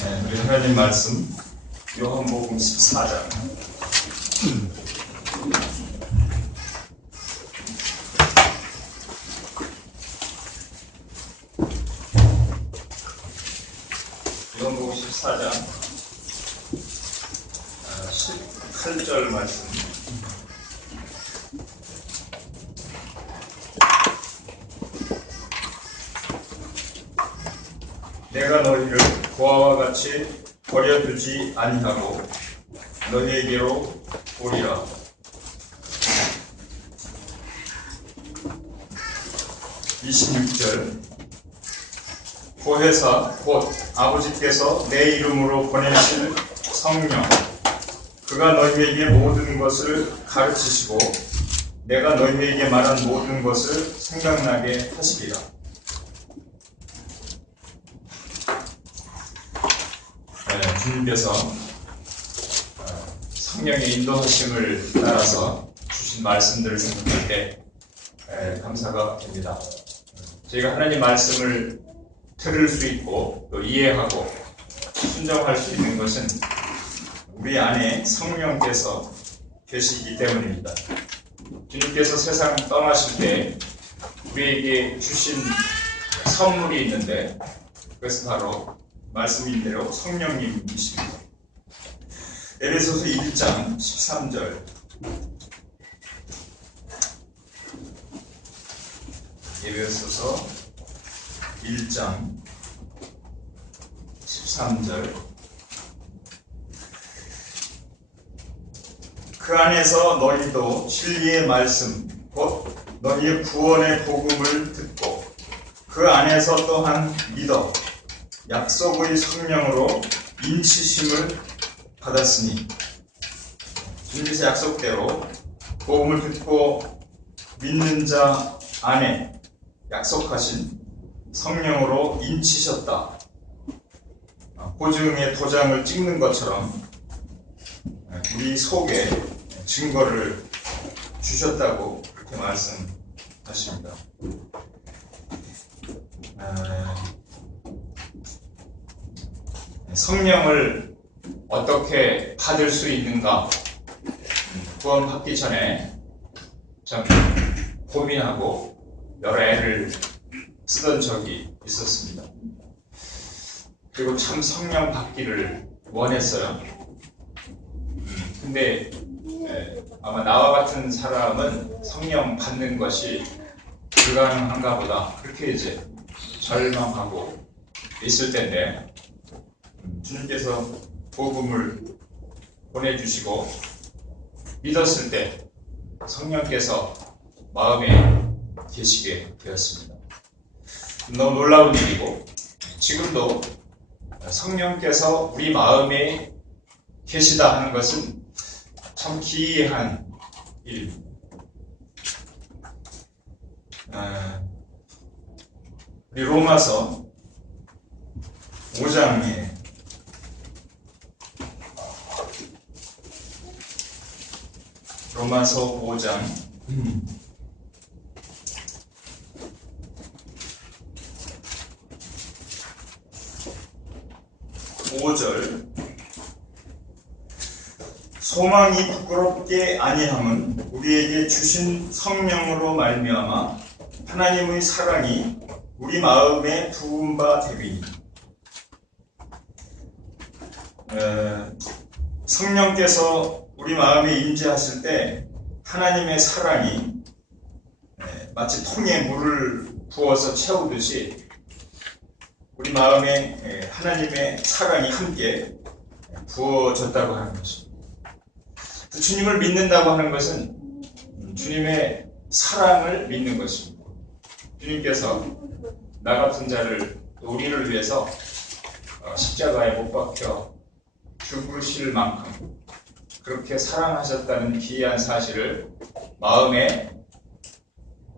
우리 하나님 말씀 요한복음 14장 요한복음 14장 18절 말씀. 내가 너희를 고아와 같이 버려두지 아니하고 너희에게로 오리라. 26절 보혜사 곧 아버지께서 내 이름으로 보내실 성령 그가 너희에게 모든 것을 가르치시고 내가 너희에게 말한 모든 것을 생각나게 하시리라. 주님께서 성령의 인도하심을 따라서 주신 말씀들을 생각할 때 감사가 됩니다. 저희가 하나님 말씀을 들을 수 있고 또 이해하고 순종할 수 있는 것은 우리 안에 성령께서 계시기 때문입니다. 주님께서 세상 떠나실 때 우리에게 주신 선물이 있는데 그것은 바로 말씀인 대로 성령님이십니다. 에베소서 1장 13절 에베소서 1장 13절 그 안에서 너희도 진리의 말씀 곧 너희의 구원의 복음을 듣고 그 안에서 또한 믿어 약속의 성령으로 인치심을 받았으니 주님께서 약속대로 복음을 듣고 믿는 자 안에 약속하신 성령으로 인치셨다. 보증의 도장을 찍는 것처럼 우리 속에 증거를 주셨다고 그렇게 말씀하십니다. 성령을 어떻게 받을 수 있는가? 구원받기 전에 참 고민하고 여러 애를 쓰던 적이 있었습니다. 그리고 참 성령 받기를 원했어요. 근데 아마 나와 같은 사람은 성령 받는 것이 불가능한가 보다 그렇게 이제 절망하고 있을 텐데 주님께서 복음을 보내주시고 믿었을 때 성령께서 마음에 계시게 되었습니다. 너무 놀라운 일이고 지금도 성령께서 우리 마음에 계시다 하는 것은 참 기이한 일입니다. 우리 로마서 5장에 로마서 5장 5절 소망이 부끄럽게 아니함은 우리에게 주신 성령으로 말미암아 하나님의 사랑이 우리 마음에 부은 바 되리니 성령께서 우리 마음에 임재하실 때 하나님의 사랑이 마치 통에 물을 부어서 채우듯이 우리 마음에 하나님의 사랑이 함께 부어졌다고 하는 것입니다. 주님을 믿는다고 하는 것은 주님의 사랑을 믿는 것입니다. 주님께서 나 같은 자를 우리를 위해서 십자가에 못 박혀 죽으실 만큼 그렇게 사랑하셨다는 기이한 사실을 마음에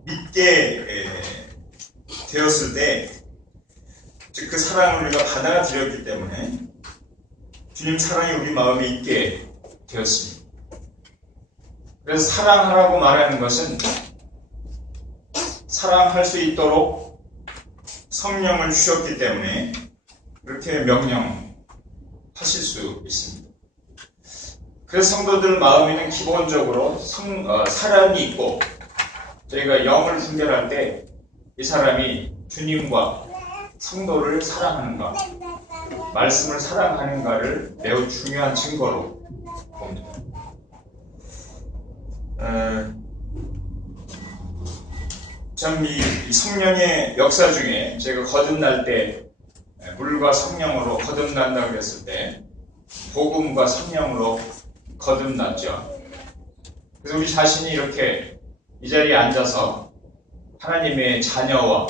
믿게 되었을 때 즉 그 사랑을 우리가 받아들였기 때문에 주님 사랑이 우리 마음에 있게 되었습니다. 그래서 사랑하라고 말하는 것은 사랑할 수 있도록 성령을 주셨기 때문에 그렇게 명령하는 하실 수 있습니다. 그래서 성도들 마음에는 기본적으로 사랑이 있고, 저희가 영을 분별할 때 이 사람이 주님과 성도를 사랑하는가, 말씀을 사랑하는가를 매우 중요한 증거로 봅니다. 참 이 성령의 역사 중에 제가 거듭날 때 물과 성령으로 거듭난다고 그랬을 때 복음과 성령으로 거듭났죠. 그래서 우리 자신이 이렇게 이 자리에 앉아서 하나님의 자녀와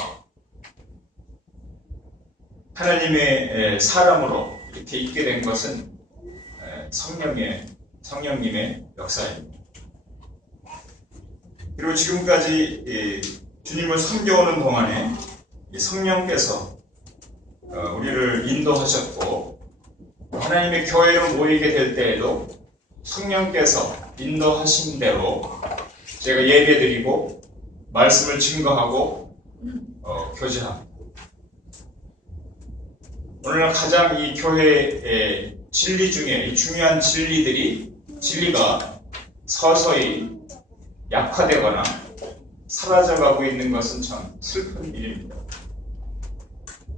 하나님의 사람으로 이렇게 있게 된 것은 성령님의 역사입니다. 그리고 지금까지 주님을 섬겨오는 동안에 성령께서 우리를 인도하셨고, 하나님의 교회로 모이게 될 때에도 성령께서 인도하신 대로 제가 예배드리고 말씀을 증거하고 교제합니다. 오늘날 가장 이 교회의 진리 중에 이 중요한 진리가 서서히 약화되거나 사라져가고 있는 것은 참 슬픈 일입니다.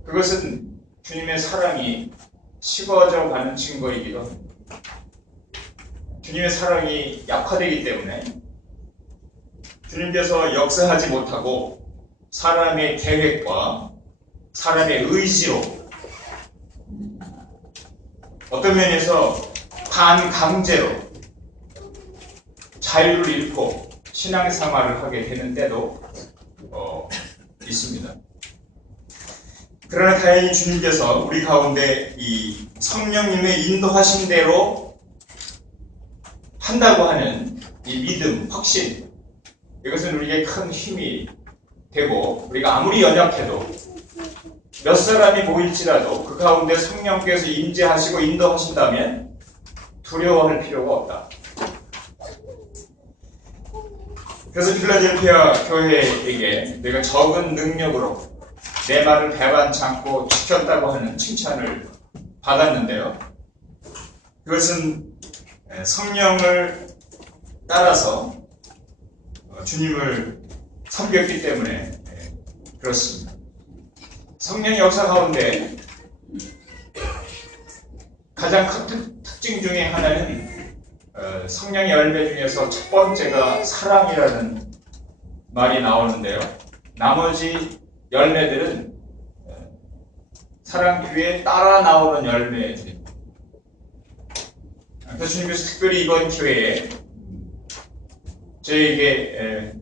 그것은 주님의 사랑이 식어져 가는 증거이기도 합니다. 주님의 사랑이 약화되기 때문에 주님께서 역사하지 못하고 사람의 계획과 사람의 의지로 어떤 면에서 반강제로 자유를 잃고 신앙생활을 하게 되는 때도 있습니다. 그러나 다행히 주님께서 우리 가운데 이 성령님의 인도하신 대로 한다고 하는 이 믿음, 확신, 이것은 우리에게 큰 힘이 되고, 우리가 아무리 연약해도 몇 사람이 모일지라도 그 가운데 성령께서 임재하시고 인도하신다면 두려워할 필요가 없다. 그래서 필라델피아 교회에게 내가 적은 능력으로 내 말을 배반치 않고 지켰다고 하는 칭찬을 받았는데요. 그것은 성령을 따라서 주님을 섬겼기 때문에 그렇습니다. 성령의 역사 가운데 가장 큰 특징 중에 하나는 성령의 열매 중에서 첫 번째가 사랑이라는 말이 나오는데요. 나머지 열매들은 사랑 뒤에 따라 나오는 열매들입니다. 그래서 주님께서 특별히 이번 기회에 저에게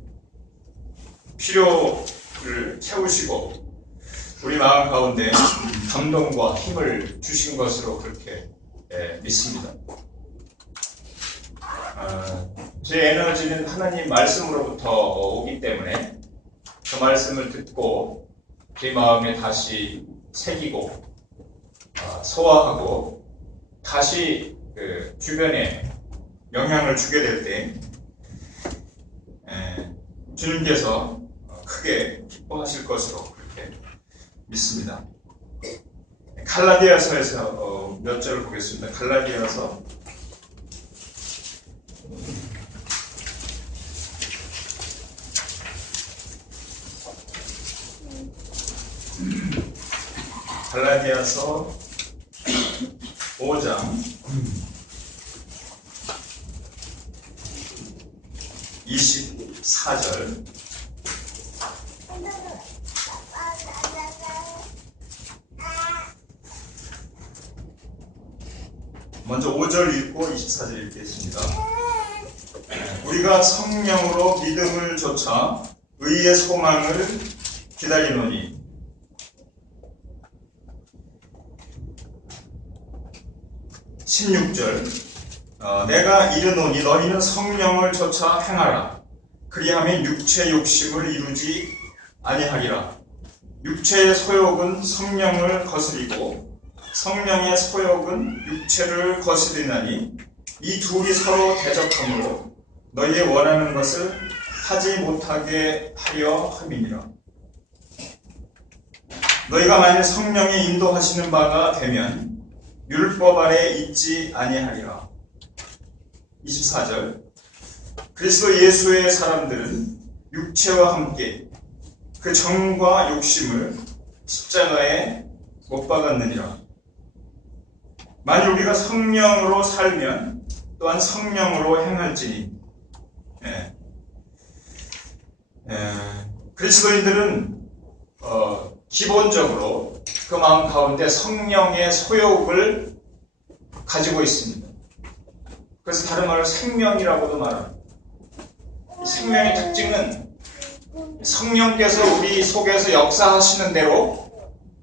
필요를 채우시고 우리 마음 가운데 감동과 힘을 주신 것으로 그렇게 믿습니다. 제 에너지는 하나님 말씀으로부터 오기 때문에 그 말씀을 듣고 제 마음에 다시 새기고 소화하고 다시 그 주변에 영향을 주게 될 때 주님께서 크게 기뻐하실 것으로 그렇게 믿습니다. 갈라디아서에서 몇 절을 보겠습니다. 갈라디아서 5장 24절. 먼저 5절 읽고 24절 읽겠습니다. 우리가 성령으로 믿음을 좇아 의의 소망을 기다리노니 16절. 내가 이르노니 너희는 성령을 좇아 행하라. 그리하면 육체 욕심을 이루지 아니하리라. 육체의 소욕은 성령을 거스리고 성령의 소욕은 육체를 거스리나니 이 둘이 서로 대적하므로 너희의 원하는 것을 하지 못하게 하려 함이니라. 너희가 만일 성령의 인도하시는 바가 되면 율법 아래 있지 아니하리라. 24절. 그리스도 예수의 사람들은 육체와 함께 그 정과 욕심을 십자가에 못 박았느니라. 만일 우리가 성령으로 살면 또한 성령으로 행할지니. 그리스도인들은 기본적으로 그 마음 가운데 성령의 소욕을 가지고 있습니다. 그래서 다른 말로 생명이라고도 말합니다. 이 생명의 특징은 성령께서 우리 속에서 역사하시는 대로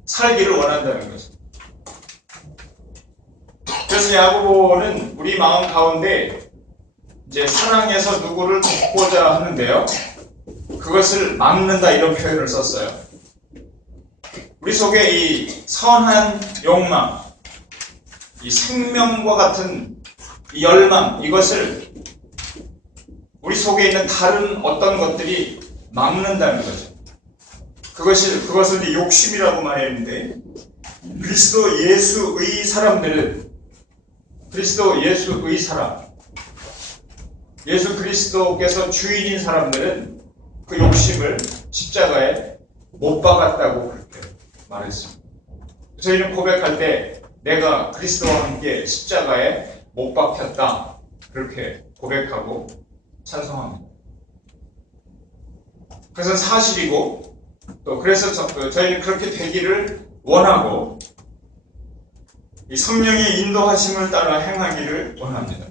살기를 원한다는 거죠. 그래서 야고보는 우리 마음 가운데 이제 사랑해서 누구를 돕고자 하는데요, 그것을 막는다 이런 표현을 썼어요. 우리 속에 이 선한 욕망, 이 생명과 같은 이 열망, 이것을 우리 속에 있는 다른 어떤 것들이 막는다는 거죠. 그것을 욕심이라고 말했는데, 그리스도 예수의 사람들은, 그리스도 예수의 사람, 예수 그리스도께서 주인인 사람들은 그 욕심을 십자가에 못 박았다고 그렇게 말했습니다. 저희는 고백할 때 내가 그리스도와 함께 십자가에 못 박혔다, 그렇게 고백하고 찬송합니다. 그것은 사실이고, 또 그래서 저희는 그렇게 되기를 원하고 이 성령의 인도하심을 따라 행하기를 원합니다.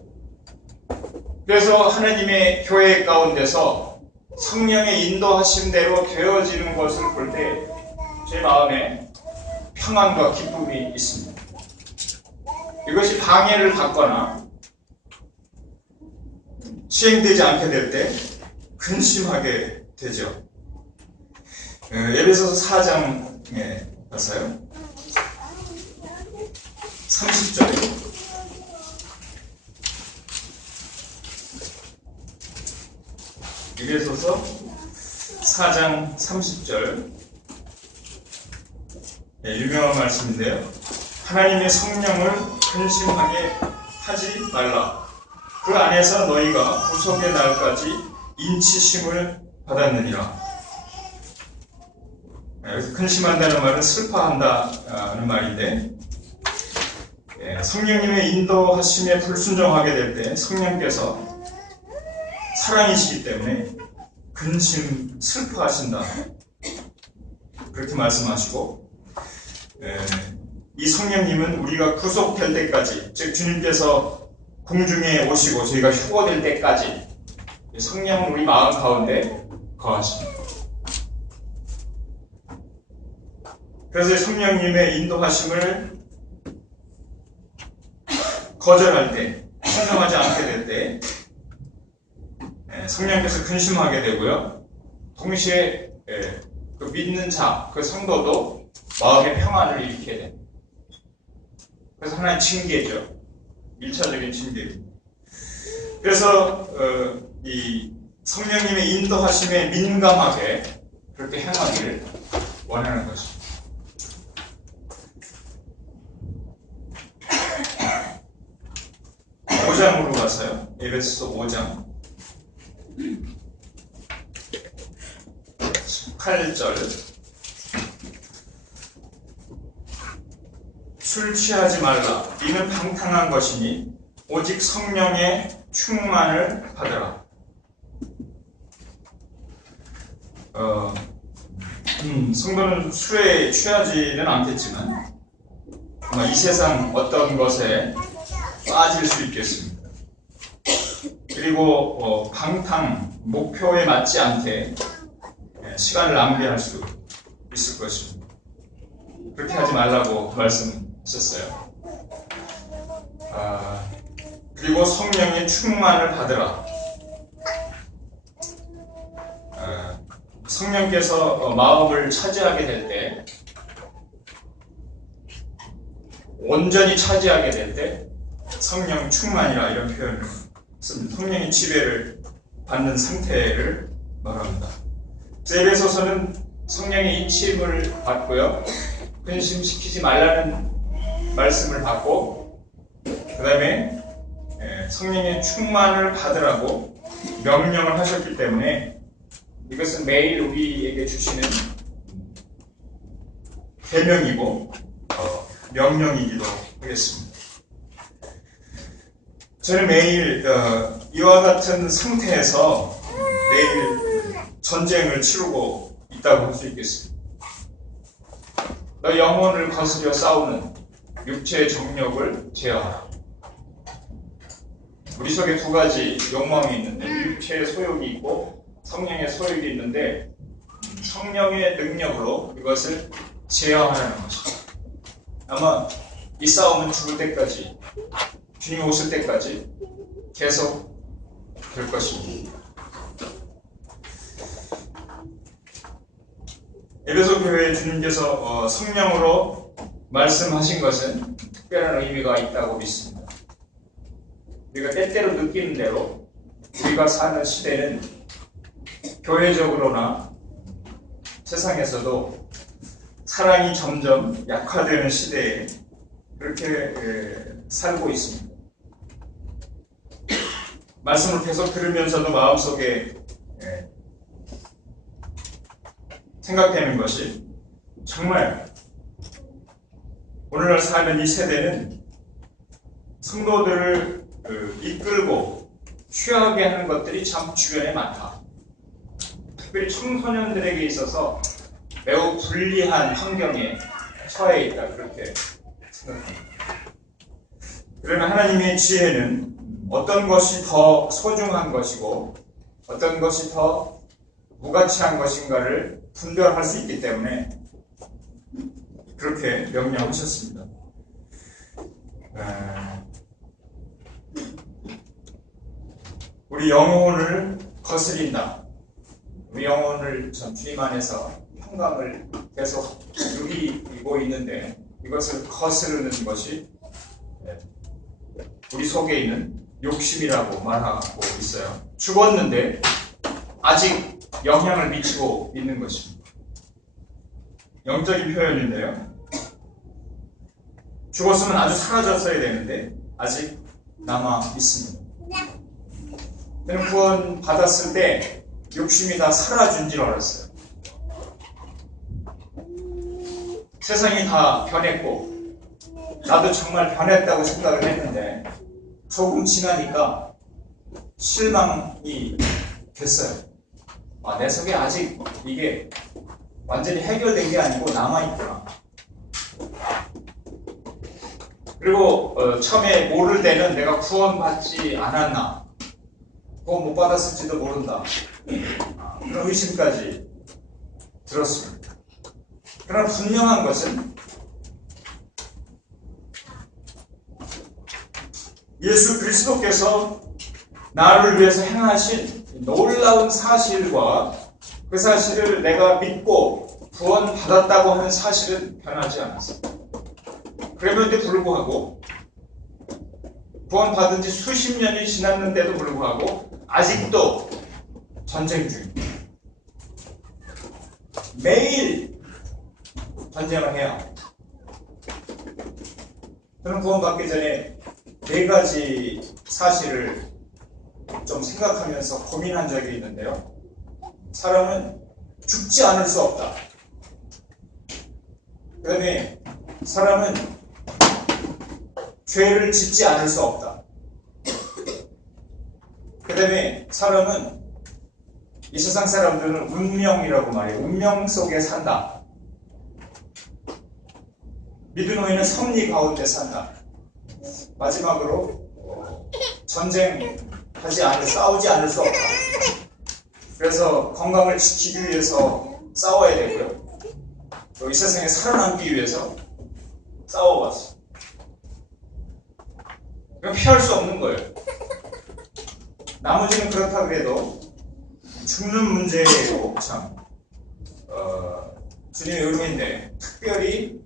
그래서 하나님의 교회 가운데서 성령의 인도하심대로 되어지는 것을 볼 때 제 마음에 평안과 기쁨이 있습니다. 이것이 방해를 받거나 시행되지 않게 될 때 근심하게 되죠. 에베소서 4장에 가서요, 30절에 에베소서 4장 30절, 유명한 말씀인데요. 하나님의 성령을 근심하게 하지 말라. 그 안에서 너희가 구속의 날까지 인치심을 받았느니라. 여기서 근심한다는 말은 슬퍼한다는 말인데, 성령님의 인도하심에 불순종하게 될 때 성령께서 사랑이시기 때문에 근심, 슬퍼하신다, 그렇게 말씀하시고, 이 성령님은 우리가 구속될 때까지, 즉 주님께서 공중에 오시고 저희가 휴거될 때까지 성령은 우리 마음 가운데 거하십니다. 그래서 성령님의 인도하심을 거절할 때, 순종하지 않게 될 때 성령께서 근심하게 되고요, 동시에 그 믿는 자, 그 성도도 마음의 평안을 잃게 됩니다. 그래서 하나의 징계죠. 1차적인 징계입니다. 그래서 이 성령님의 인도하심에 민감하게 그렇게 행하기를 원하는 것입니다. 5장으로 가서요, 에베소서 5장 18절. 술 취하지 말라. 이는 방탕한 것이니 오직 성령의 충만을 받으라. 성도는 술에 취하지는 않겠지만 아마 이 세상 어떤 것에 빠질 수 있겠습니다. 그리고 방탕, 목표에 맞지 않게 시간을 낭비할 수 있을 것입니다. 그렇게 하지 말라고 말씀하셨어요. 그리고 성령의 충만을 받으라. 성령께서 마음을 차지하게 될 때, 온전히 차지하게 될 때 성령 충만이라 이런 표현을 씁니다. 성령의 지배를 받는 상태를 말합니다. 에베소서는 성령의 인침을 받고요, 근심시키지 말라는 말씀을 받고 그 다음에 성령의 충만을 받으라고 명령을 하셨기 때문에 이것은 매일 우리에게 주시는 계명이고 명령이기도 하겠습니다. 저는 매일 이와 같은 상태에서 매일 전쟁을 치르고 있다고 할 수 있겠습니다. 너 영혼을 거스려 싸우는 육체의 정욕을 제어하라. 우리 속에 두 가지 욕망이 있는데 육체의 소욕이 있고 성령의 소욕이 있는데 성령의 능력으로 이것을 제어하라는 것입니다. 아마 이 싸움은 죽을 때까지, 주님이 오실 때까지 계속 될 것입니다. 에베소 교회에 주님께서 성령으로 말씀하신 것은 특별한 의미가 있다고 믿습니다. 우리가 때때로 느끼는 대로 우리가 사는 시대는 교회적으로나 세상에서도 사랑이 점점 약화되는 시대에 그렇게 살고 있습니다. 말씀을 계속 들으면서도 마음속에 생각되는 것이 정말 오늘날 사는 이 세대는 성도들을 이끌고 취하게 하는 것들이 참 주변에 많다. 특별히 청소년들에게 있어서 매우 불리한 환경에 처해 있다. 그렇게 생각합니다. 그러나 하나님의 지혜는 어떤 것이 더 소중한 것이고 어떤 것이 더 무가치한 것인가를 분별할 수 있기 때문에 그렇게 명령하셨습니다. 우리 영혼을 거스린다. 우리 영혼을 전 주님 안에서 평강을 계속 누리고 있는데 이것을 거스르는 것이 우리 속에 있는 욕심이라고 말하고 있어요. 죽었는데 아직 영향을 미치고 있는 것입니다. 영적인 표현인데요. 죽었으면 아주 사라졌어야 되는데 아직 남아 있습니다. 저는 구원 받았을 때 욕심이 다 사라진 줄 알았어요. 세상이 다 변했고 나도 정말 변했다고 생각을 했는데 조금 지나니까 실망이 됐어요. 내 속에 아직 이게 완전히 해결된 게 아니고 남아있구나. 그리고 처음에 모를 때는 내가 구원받지 않았나, 구원 못 받았을지도 모른다, 그런 의심까지 들었습니다. 그러나 분명한 것은 예수 그리스도께서 나를 위해서 행하신 놀라운 사실과 그 사실을 내가 믿고 구원받았다고 하는 사실은 변하지 않았습니다. 그럼에도 불구하고 구원받은 지 수십 년이 지났는데도 불구하고 아직도 전쟁 중입니다. 매일 전쟁을 해야 합니다. 저는 구원받기 전에 네 가지 사실을 좀 생각하면서 고민한 적이 있는데요. 사람은 죽지 않을 수 없다. 그 다음에 사람은 죄를 짓지 않을 수 없다. 그 다음에 사람은 이 세상 사람들은 운명이라고 말해요. 운명 속에 산다. 믿은 후에는 섭리 가운데 산다. 마지막으로 싸우지 않을 수 없다. 그래서 건강을 지키기 위해서 싸워야 되고요. 또 이 세상에 살아남기 위해서 싸워왔어. 그럼 피할 수 없는 거예요. 나머지는 그렇다 그래도 죽는 문제고 참 주님의 의뢰인데 특별히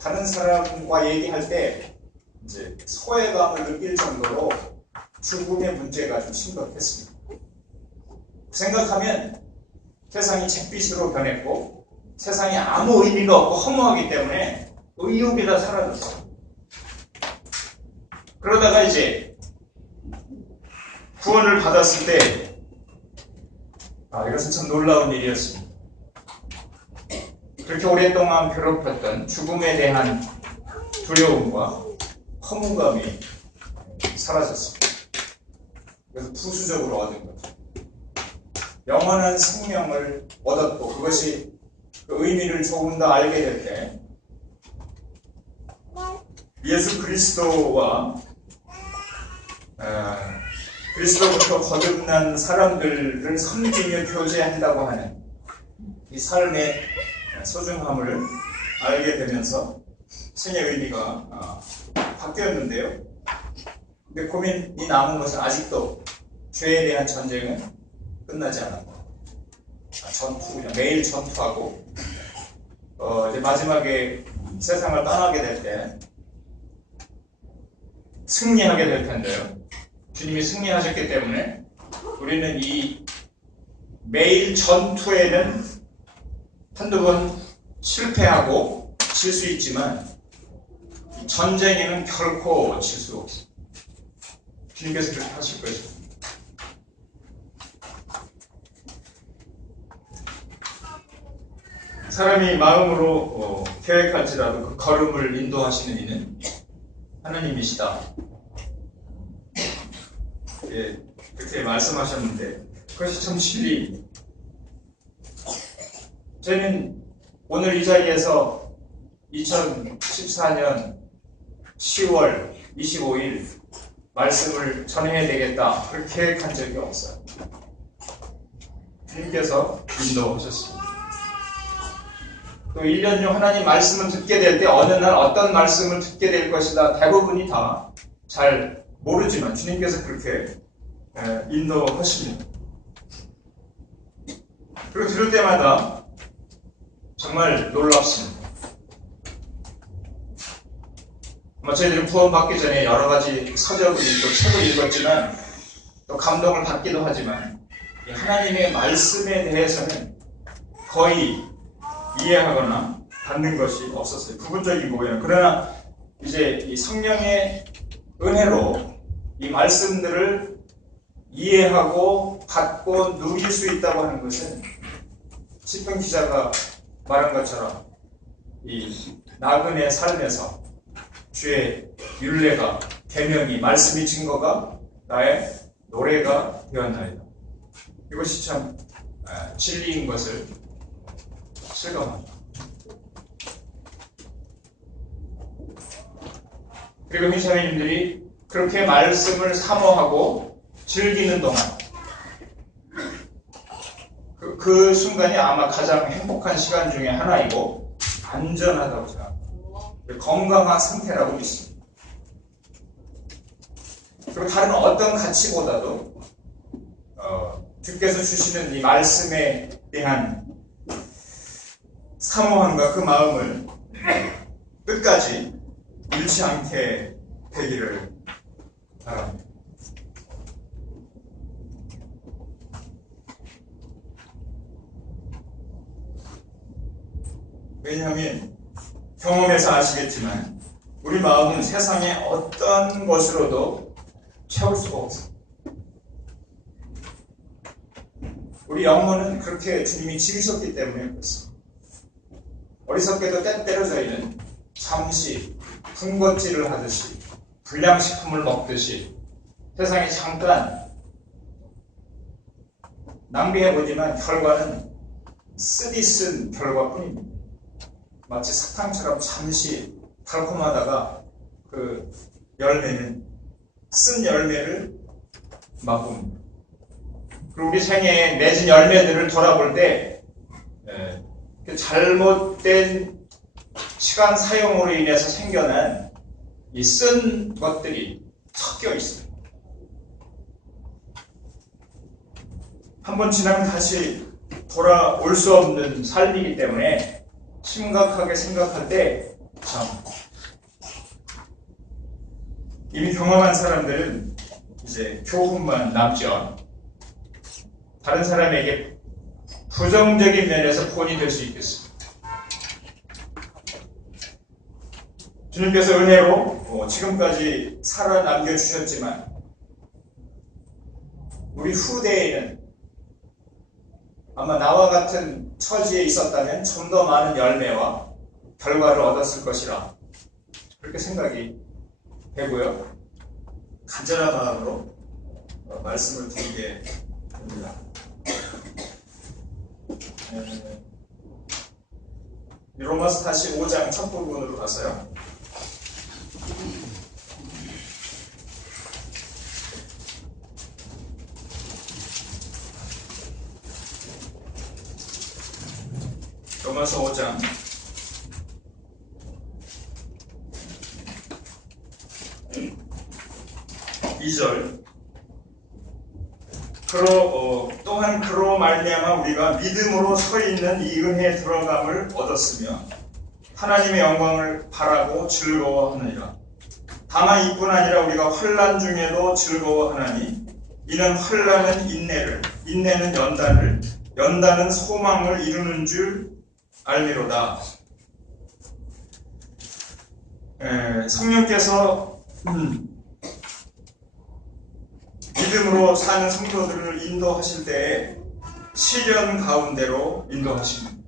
다른 사람과 얘기할 때 이제 소외감을 느낄 정도로 죽음의 문제가 좀 심각했습니다. 생각하면 세상이 잿빛으로 변했고 세상에 아무 의미가 없고 허무하기 때문에 의욕이 다 사라졌어요. 그러다가 이제 구원을 받았을 때, 이것은 참 놀라운 일이었습니다. 그렇게 오랫동안 괴롭혔던 죽음에 대한 두려움과 허무감이 사라졌습니다. 그래서 부수적으로 얻은 거죠. 영원한 생명을 얻었고, 그것이 그 의미를 조금 더 알게 될 때, 예수 그리스도와 그리스도부터 거듭난 사람들을 섬기며 교제한다고 하는 이 삶의 소중함을 알게 되면서 생의 의미가 바뀌었는데요. 근데 고민이 남은 것은 아직도 죄에 대한 전쟁은 끝나지 않았고, 그냥 매일 전투하고, 이제 마지막에 세상을 떠나게 될 때 승리하게 될 텐데요. 주님이 승리하셨기 때문에 우리는 이 매일 전투에는 한두 번 실패하고 질 수 있지만 전쟁에는 결코 질 수 없습니다. 주님께서 그렇게 하실 것입니다. 사람이 마음으로 계획할지라도 그 걸음을 인도하시는 이는 하나님이시다. 예, 그렇게 말씀하셨는데 그것이 참 진리입니다. 저희는 오늘 이 자리에서 2014년 10월 25일 말씀을 전해야 되겠다 그렇게 계획한 적이 없어요. 주님께서 인도하셨습니다. 또 1년 중 하나님 말씀을 듣게 될 때 어느 날 어떤 말씀을 듣게 될 것이다 대부분이 다 잘 모르지만 주님께서 그렇게 인도하십니다. 그리고 들을 때마다 정말 놀랍습니다. 저희들은 구원받기 전에 여러 가지 서적을 읽고 책을 읽었지만 또 감동을 받기도 하지만 하나님의 말씀에 대해서는 거의 이해하거나 받는 것이 없었어요. 부분적인 거예요. 그러나 이제 이 성령의 은혜로 이 말씀들을 이해하고 받고 누릴 수 있다고 하는 것은 시편 기자가 말한 것처럼 이 나그네 삶에서 주의 율례가 계명이 말씀이 증거가 나의 노래가 되었나이다. 이것이 참 진리인 것을 실감합니다. 그리고 미사님들이 그렇게 말씀을 사모하고 즐기는 동안 그 순간이 아마 가장 행복한 시간 중에 하나이고 안전하다고 생각합니다. 건강한 상태라고 믿습니다. 그리고 다른 어떤 가치보다도 주께서 주시는 이 말씀에 대한 사모함과 그 마음을 끝까지 잃지 않게 되기를 바랍니다. 왜냐하면 경험해서 아시겠지만 우리 마음은 세상의 어떤 것으로도 채울 수가 없습니다. 우리 영혼은 그렇게 주님이 지으셨기 때문에 그렇습니다. 어리석게도 때때로 저희는 잠시 군것질을 하듯이 불량식품을 먹듯이 세상에 잠깐 낭비해보지만 결과는 쓰디쓴 결과뿐입니다. 마치 사탕처럼 잠시 달콤하다가 그 열매는 쓴 열매를 맛봅니다. 그리고 우리 생애에 맺은 열매들을 돌아볼 때 잘못된 시간 사용으로 인해서 생겨난 이 쓴 것들이 섞여 있습니다. 한번 지나면 다시 돌아올 수 없는 삶이기 때문에 심각하게 생각할 때 참 이미 경험한 사람들은 이제 교훈만 남죠. 다른 사람에게 부정적인 면에서 본이 될 수 있겠습니다. 주님께서 은혜로 지금까지 살아남겨 주셨지만 우리 후대에는 아마 나와 같은 처지에 있었다면 좀 더 많은 열매와 결과를 얻었을 것이라 그렇게 생각이 되고요. 간절한 마음으로 말씀을 드리게 됩니다. 로마서 다시 5장 첫 부분으로 가서요. 로마서 5장 2절 또한 그로 말미암아 우리가 믿음으로 서 있는 이 은혜에 들어감을 얻었으며 하나님의 영광을 바라고 즐거워하느니라. 다만 이뿐 아니라 우리가 환난 중에도 즐거워하나니 이는 환난은 인내를, 인내는 연단을, 연단은 소망을 이루는 줄 알미로다. 성령께서 믿음으로 사는 성도들을 인도하실 때에 시련 가운데로 인도하십니다.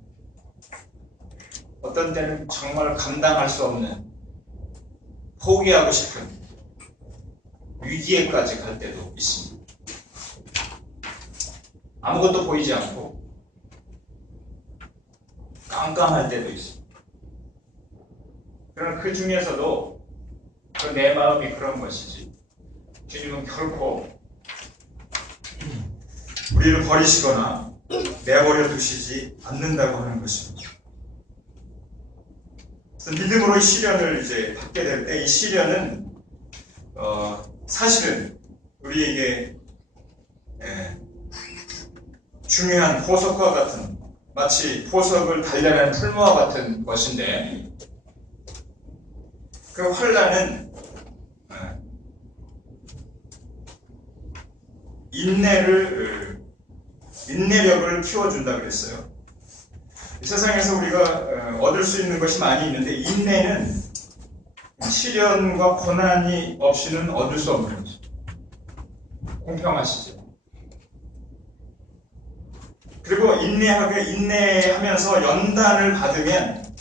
어떤 때는 정말 감당할 수 없는, 포기하고 싶은 위기에까지 갈 때도 있습니다. 아무것도 보이지 않고 깜깜할 때도 있습니다. 그러나 그 중에서도 내 마음이 그런 것이지 주님은 결코 우리를 버리시거나 내버려 두시지 않는다고 하는 것입니다. 그래서 믿음으로 시련을 이제 받게 될 때 이 시련은 사실은 우리에게 중요한 보석과 같은, 마치 보석을 단련한 풀무와 같은 것인데 그 환난은 인내력을 키워준다 그랬어요. 이 세상에서 우리가 얻을 수 있는 것이 많이 있는데 인내는 시련과 고난이 없이는 얻을 수 없는 거죠. 공평하시죠. 그리고 인내하면서 연단을 받으면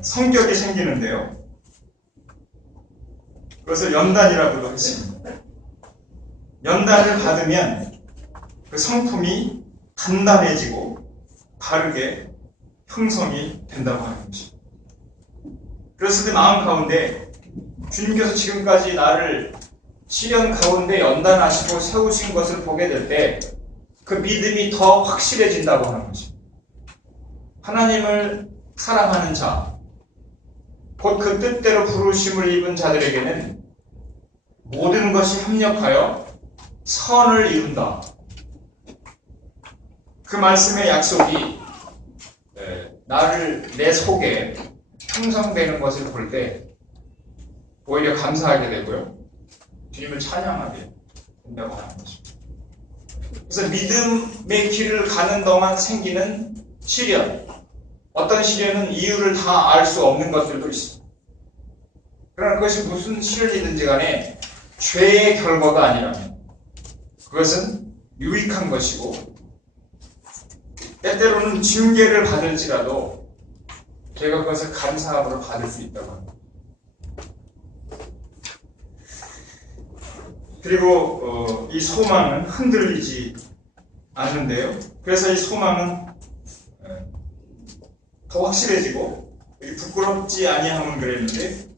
성격이 생기는데요. 그것을 연단이라고도 했습니다. 연단을 받으면 그 성품이 단단해지고 바르게 형성이 된다고 하는 것입니다. 그랬을 때 마음 가운데 주님께서 지금까지 나를 시련 가운데 연단하시고 세우신 것을 보게 될 때 그 믿음이 더 확실해진다고 하는 것입니다. 하나님을 사랑하는 자, 곧 그 뜻대로 부르심을 입은 자들에게는 모든 것이 협력하여 선을 이룬다. 그 말씀의 약속이 내 속에 형성되는 것을 볼 때 오히려 감사하게 되고요. 주님을 찬양하게 된다고 하는 것입니다. 그래서 믿음의 길을 가는 동안 생기는 시련, 어떤 시련은 이유를 다 알 수 없는 것들도 있습니다. 그러나 그것이 무슨 시련이든지 간에 죄의 결과가 아니라면 그것은 유익한 것이고 때때로는 징계를 받을지라도 저희가 그것을 감사함으로 받을 수 있다고 합니다. 그리고 이 소망은 흔들리지 않는데요. 그래서 이 소망은 더 확실해지고 부끄럽지 아니함은 그랬는데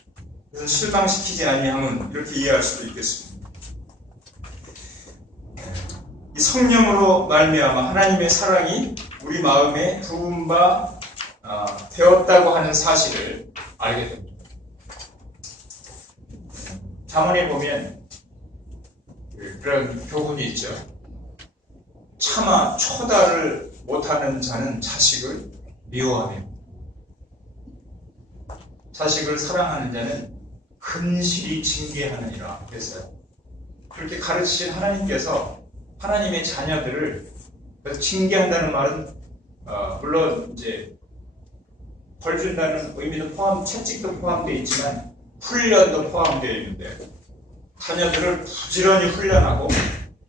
그래서 실망시키지 아니함은 이렇게 이해할 수도 있겠습니다. 이 성령으로 말미암아 하나님의 사랑이 우리 마음에 부은 바 되었다고 하는 사실을 알게 됩니다. 잠언에 보면 그런 교훈이 있죠. 차마 초달을 못하는 자는 자식을 미워하며 자식을 사랑하는 자는 근실히 징계하느니라 했어요. 그렇게 가르치신 하나님께서 하나님의 자녀들을 징계한다는 말은 물론 이제 벌 준다는 의미도 채찍도 포함되어 있지만 훈련도 포함되어 있는데 자녀들을 부지런히 훈련하고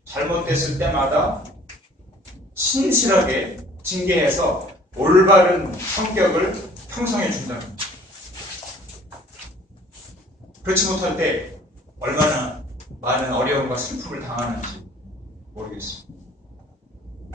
잘못됐을 때마다 신실하게 징계해서 올바른 성격을 형성해 준다는 거죠. 그렇지 못할 때 얼마나 많은 어려움과 슬픔을 당하는지 모르겠습니다.